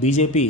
BJP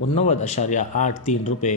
89.83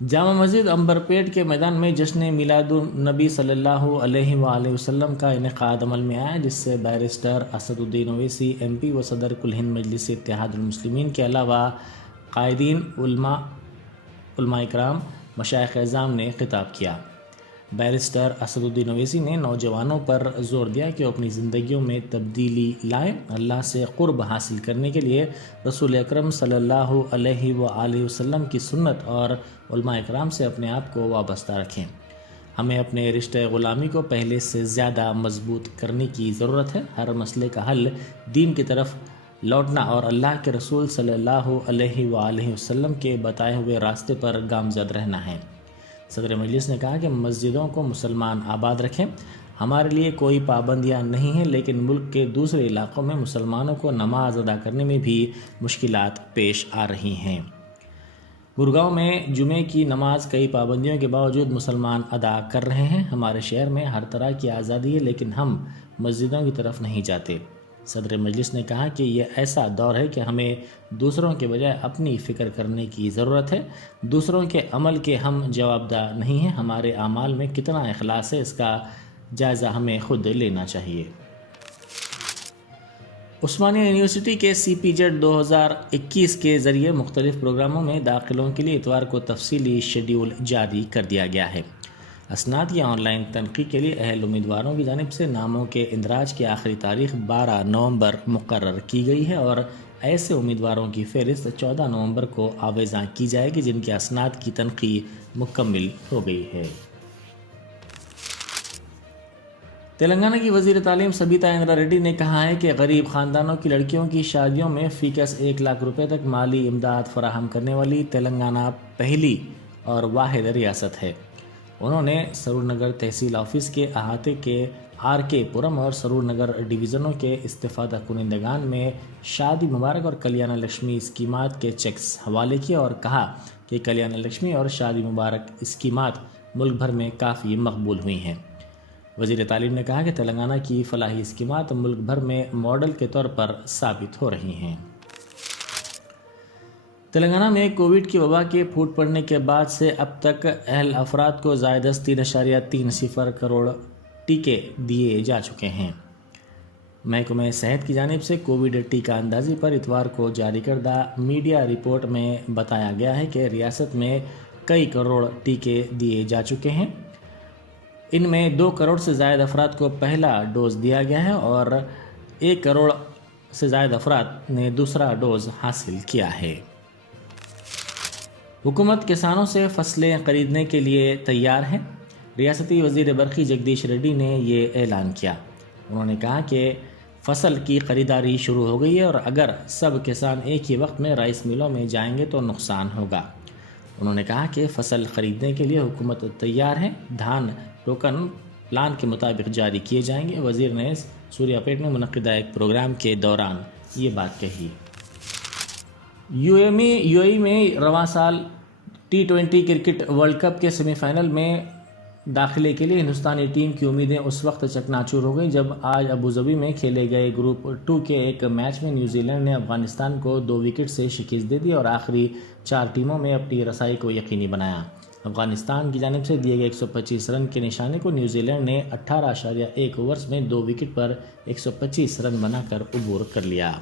Jama Masjid عنبرپیٹ کے میدان میں جشن میلاد النبی صلی اللہ علیہ وآلہ وسلم کا انعقاد عمل میں آیا، جس سے بیرسٹر اسد الدین اویسی ایم پی و صدر کل ہند مجلس اتحاد المسلمین کے علاوہ قائدین، علماء کرام، مشائخ اعظام نے خطاب کیا۔ بیرسٹر اسد الدین اویسی نے نوجوانوں پر زور دیا کہ وہ اپنی زندگیوں میں تبدیلی لائیں، اللہ سے قرب حاصل کرنے کے لیے رسول اکرم صلی اللہ علیہ وآلہ وسلم کی سنت اور علماء کرام سے اپنے آپ کو وابستہ رکھیں۔ ہمیں اپنے رشتہ غلامی کو پہلے سے زیادہ مضبوط کرنے کی ضرورت ہے۔ ہر مسئلے کا حل دین کی طرف لوٹنا اور اللہ کے رسول صلی اللہ علیہ وآلہ وسلم کے بتائے ہوئے راستے پر گامزد رہنا ہے۔ صدر مجلس نے کہا کہ مسجدوں کو مسلمان آباد رکھیں۔ ہمارے لیے کوئی پابندیاں نہیں ہیں، لیکن ملک کے دوسرے علاقوں میں مسلمانوں کو نماز ادا کرنے میں بھی مشکلات پیش آ رہی ہیں۔ گڑگاؤں میں جمعے کی نماز کئی پابندیوں کے باوجود مسلمان ادا کر رہے ہیں۔ ہمارے شہر میں ہر طرح کی آزادی ہے، لیکن ہم مسجدوں کی طرف نہیں جاتے۔ صدر مجلس نے کہا کہ یہ ایسا دور ہے کہ ہمیں دوسروں کے بجائے اپنی فکر کرنے کی ضرورت ہے۔ دوسروں کے عمل کے ہم جوابدہ نہیں ہیں۔ ہمارے اعمال میں کتنا اخلاص ہے، اس کا جائزہ ہمیں خود لینا چاہیے۔ عثمانیہ یونیورسٹی کے سی پی جیڈ 2021 کے ذریعے مختلف پروگراموں میں داخلوں کے لیے اتوار کو تفصیلی شیڈول جاری کر دیا گیا ہے۔ اسناد کی آن لائن تنقیح کے لیے اہل امیدواروں کی جانب سے ناموں کے اندراج کی آخری تاریخ 12 نومبر مقرر کی گئی ہے، اور ایسے امیدواروں کی فہرست 14 نومبر کو آویزاں کی جائے گی جن کے اسناد کی تنقیح مکمل ہو گئی ہے۔ تلنگانہ کی وزیر تعلیم سبیتا اندرا ریڈی نے کہا ہے کہ غریب خاندانوں کی لڑکیوں کی شادیوں میں فی کس 1 لاکھ روپے تک مالی امداد فراہم کرنے والی تلنگانہ پہلی اور واحد ریاست ہے۔ انہوں نے سرور نگر تحصیل آفس کے احاطے کے آر کے پورم اور سرور نگر ڈویژنوں کے استفادہ کنندگان میں شادی مبارک اور کلیانہ لکشمی اسکیمات کے چیکس حوالے کیے اور کہا کہ کلیانہ لکشمی اور شادی مبارک اسکیمات ملک بھر میں کافی مقبول ہوئی ہیں۔ وزیر تعلیم نے کہا کہ تلنگانہ کی فلاحی اسکیمات ملک بھر میں ماڈل کے طور پر ثابت ہو رہی ہیں۔ تلنگانہ میں کووڈ کی وبا کے پھوٹ پڑنے کے بعد سے اب تک اہل افراد کو زائد از 3.30 کروڑ ٹیکے دیے جا چکے ہیں۔ محکمہ صحت کی جانب سے کووڈ ٹیکہ اندازی پر اتوار کو جاری کردہ میڈیا رپورٹ میں بتایا گیا ہے کہ ریاست میں کئی کروڑ ٹیکے دیے جا چکے ہیں۔ ان میں 2 کروڑ سے زائد افراد کو پہلا ڈوز دیا گیا ہے اور 1 کروڑ سے زائد افراد نے دوسرا ڈوز حاصل کیا ہے۔ حکومت کسانوں سے فصلیں خریدنے کے لیے تیار ہے۔ ریاستی وزیر برقی جگدیش ریڈی نے یہ اعلان کیا۔ انہوں نے کہا کہ فصل کی خریداری شروع ہو گئی ہے اور اگر سب کسان ایک ہی وقت میں رائس ملوں میں جائیں گے تو نقصان ہوگا۔ انہوں نے کہا کہ فصل خریدنے کے لیے حکومت تیار ہے، دھان ٹوکن پلان کے مطابق جاری کیے جائیں گے۔ وزیر نے سوریا پیٹ میں منعقدہ ایک پروگرام کے دوران یہ بات کہی۔ یو اے ای میں رواں سال T20 کرکٹ ورلڈ کپ کے سیمی فائنل میں داخلے کے لیے ہندوستانی ٹیم کی امیدیں اس وقت چکناچور ہو گئیں جب آج ابوظبی میں کھیلے گئے گروپ 2 کے ایک میچ میں نیوزی لینڈ نے افغانستان کو 2 وکٹ سے شکست دے دی اور آخری 4 ٹیموں میں اپنی رسائی کو یقینی بنایا۔ افغانستان کی جانب سے دیے گئے 125 رن کے نشانے کو نیوزی لینڈ نے 18.1 اوورز میں 2 وکٹ پر 125 رن بنا کر عبور کر لیا۔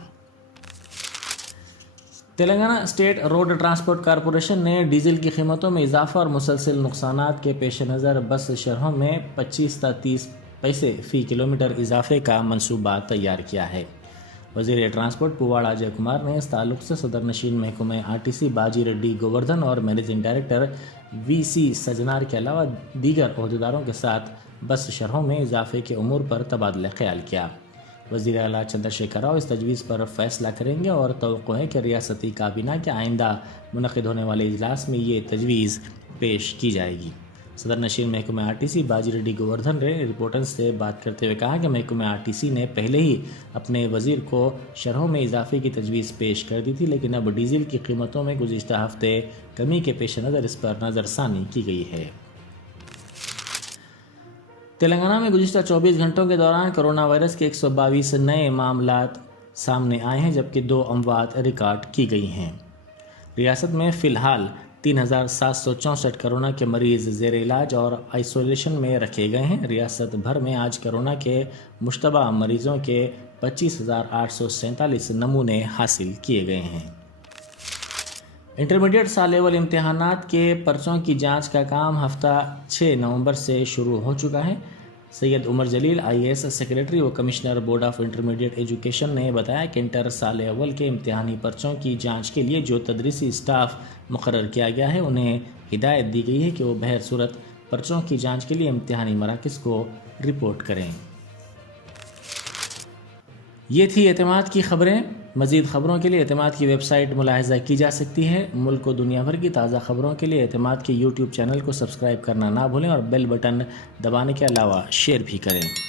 Telangana state road transport corporation نے ڈیزل کی قیمتوں میں اضافہ اور مسلسل نقصانات کے پیش نظر بس شرحوں میں 25 تا 30 پیسے فی کلومیٹر اضافے کا منصوبہ تیار کیا ہے۔ وزیر ٹرانسپورٹ پواڑ اجے کمار نے اس تعلق سے صدر نشین محکمہ RTC باجی ریڈی گووردھن اور مینیجنگ ڈائریکٹر VC سجنار کے علاوہ دیگر عہدیداروں کے ساتھ بس شرحوں میں اضافے کے امور پر تبادلہ خیال کیا۔ وزیر اعلیٰ چندر شیکھر راؤ اس تجویز پر فیصلہ کریں گے اور توقع ہے کہ ریاستی کابینہ کے آئندہ منعقد ہونے والے اجلاس میں یہ تجویز پیش کی جائے گی۔ صدر نشین محکمہ RTC باجی ریڈی گووردھن نے رپورٹرز سے بات کرتے ہوئے کہا کہ محکمہ RTC نے پہلے ہی اپنے وزیر کو شرحوں میں اضافے کی تجویز پیش کر دی تھی، لیکن اب ڈیزل کی قیمتوں میں گزشتہ ہفتے کمی کے پیش نظر اس پر نظر ثانی کی گئی ہے۔ تلنگانہ میں گزشتہ 24 گھنٹوں کے دوران کرونا وائرس کے 122 نئے معاملات سامنے آئے ہیں جبکہ 2 اموات ریکارڈ کی گئی ہیں۔ ریاست میں فی الحال 3,764 کورونا کے مریض زیر علاج اور آئسولیشن میں رکھے گئے ہیں۔ ریاست بھر میں آج کورونا کے مشتبہ مریضوں کے 25,847 نمونے حاصل کیے گئے ہیں۔ انٹرمیڈیٹ سال اول امتحانات کے پرچوں کی جانچ کا کام ہفتہ 6 نومبر سے شروع ہو چکا ہے۔ سید عمر جلیل IAS سیکریٹری و commissioner board of intermediate education نے بتایا کہ انٹر سال اول کے امتحانی پرچوں کی جانچ کے لیے جو تدریسی اسٹاف مقرر کیا گیا ہے انہیں ہدایت دی گئی ہے کہ وہ بہر صورت پرچوں کی جانچ کے لیے امتحانی مراکز کو رپورٹ کریں۔ یہ تھی اعتماد کی خبریں۔ مزید خبروں کے لیے اعتماد کی ویب سائٹ ملاحظہ کی جا سکتی ہے۔ ملک و دنیا بھر کی تازہ خبروں کے لیے اعتماد کے YouTube چینل کو سبسکرائب کرنا نہ بھولیں اور بیل بٹن دبانے کے علاوہ شیئر بھی کریں۔